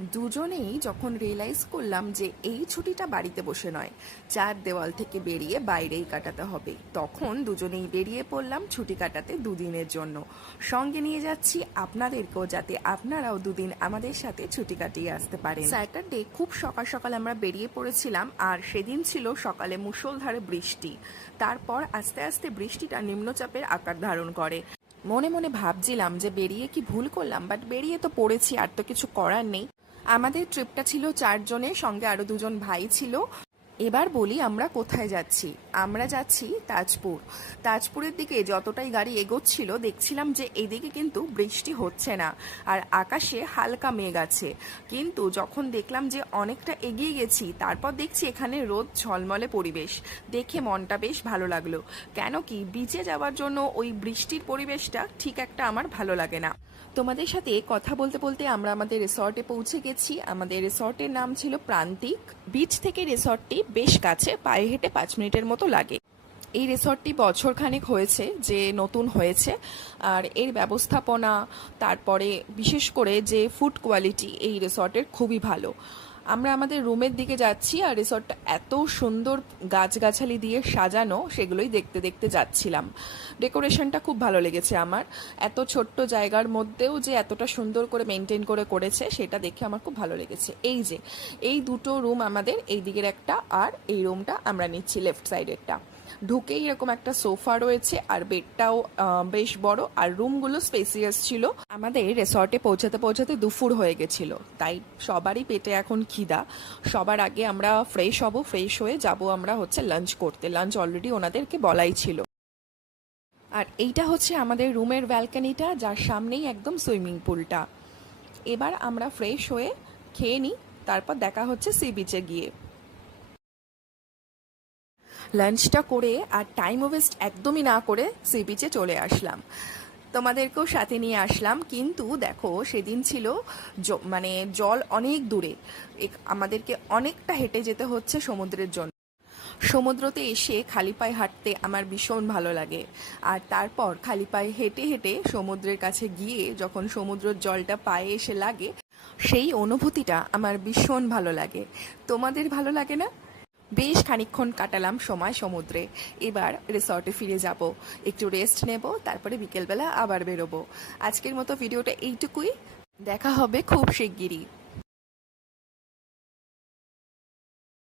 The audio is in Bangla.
দুজনেই যখন রিয়েলাইজ করলাম যে এই ছুটিটা বাড়িতে বসে নয়, চার দেওয়াল থেকে বেরিয়ে বাইরেই কাটাতে হবে, তখন দুজনেই বেরিয়ে পড়লাম ছুটি কাটাতে দুদিনের জন্য। সঙ্গে নিয়ে যাচ্ছি আপনাদেরকেও, যাতে আপনারাও দুদিন আমাদের সাথে ছুটি কাটিয়ে আসতে পারেন। স্যাটারডে খুব সকাল সকাল আমরা বেরিয়ে পড়েছিলাম, আর সেদিন ছিল সকালে মুষলধারে বৃষ্টি। তারপর আস্তে আস্তে বৃষ্টিটা নিম্নচাপের আকার ধারণ করে। মনে মনে ভাবছিলাম যে বেরিয়ে কি ভুল করলাম, বাট বেরিয়ে তো পড়েছি, আর তো কিছু করার নেই। আমাদের ট্রিপটা ছিল 4 জনের, সঙ্গে আরো 2জন ভাই ছিল। এবার বলি আমরা কোথায় যাচ্ছি। আমরা যাচ্ছি তাজপুর। তাজপুরের দিকে যতটাই গাড়ি এগোচ্ছিল দেখছিলাম যে এদিকে কিন্তু বৃষ্টি হচ্ছে না, আর আকাশে হালকা মেঘ আছে। কিন্তু যখন দেখলাম যে অনেকটা এগিয়ে গেছি, তারপর দেখছি এখানে রোদ ঝলমলে পরিবেশ, দেখে মনটা বেশ ভালো লাগলো। কেন কি বিচে যাওয়ার জন্য ওই বৃষ্টির পরিবেশটা ঠিক একটা আমার ভালো লাগে না। তোমাদের সাথে কথা বলতে বলতে আমরা আমাদের রিসর্টে পৌঁছে গেছি। আমাদের রিসর্টের নাম ছিল প্রান্তিক। বিচ থেকে রিসর্টটি বেশ কাছে, পায়ে হেঁটে 5 মিনিটের মতো লাগে। এই রিসর্টটি বছরখানেক হয়েছে যে নতুন হয়েছে, আর এর ব্যবস্থাপনা, তারপরে বিশেষ করে যে ফুড কোয়ালিটি এই রিসর্টের খুবই ভালো। আমরা আমাদের রুমের দিকে যাচ্ছি, আর রিসর্টটা এত সুন্দর গাছগাছালি দিয়ে সাজানো, সেগুলোই দেখতে দেখতে যাচ্ছিলাম। ডেকোরেশনটা খুব ভালো লেগেছে আমার। এত ছোট্ট জায়গার মধ্যেও যে এতটা সুন্দর করে মেনটেন করে করেছে, সেটা দেখে আমার খুব ভালো লেগেছে। এই যে এই দুটো রুম আমাদের, এই দিকের একটা আর এই রুমটা আমরা নিচ্ছি লেফট সাইডেরটা। ঢুকেই এরকম একটা সোফা রয়েছে, আর বেডটাও বেশ বড়, আর রুমগুলো স্পেসিয়াস ছিল। আমাদের রিসর্টে পৌঁছাতে পৌঁছাতে দুপুর হয়ে গেছিল, তাই সবারই পেটে এখন খিদা। সবার আগে আমরা ফ্রেশ হব, ফ্রেশ হয়ে যাব আমরা হচ্ছে লাঞ্চ করতে। লাঞ্চ অলরেডি ওনাদেরকে বলাই ছিল। আর এইটা হচ্ছে আমাদের রুমের ব্যালকনিটা, যার সামনেই একদম সুইমিং পুলটা। এবার আমরা ফ্রেশ হয়ে খেয়ে নিই, তারপর দেখা হচ্ছে সি বিচে গিয়ে। লাঞ্চটা করে আর টাইম ওয়েস্ট একদমই না করে সি বিচে চলে আসলাম। তোমাদেরকেও সাথে নিয়ে আসলাম, কিন্তু দেখো সেদিন ছিল মানে জল অনেক দূরে, আমাদেরকে অনেকটা হেঁটে যেতে হচ্ছে সমুদ্রের জন্য। সমুদ্রতে এসে খালি পায়ে হাঁটতে আমার ভীষণ ভালো লাগে, আর তারপর খালি পায়ে হেঁটে হেঁটে সমুদ্রের কাছে গিয়ে যখন সমুদ্রের জলটা পায়ে এসে লাগে, সেই অনুভূতিটা আমার ভীষণ ভালো লাগে। তোমাদের ভালো লাগে না? বেশ খানিকক্ষণ কাটালাম সময় সমুদ্রে। এবার রিসর্টে ফিরে যাব, একটু রেস্ট নেব, তারপরে বিকেলবেলা আবার বেরোবো। আজকের মতো ভিডিওটা এইটুকুই। দেখা হবে খুব শিগগিরই।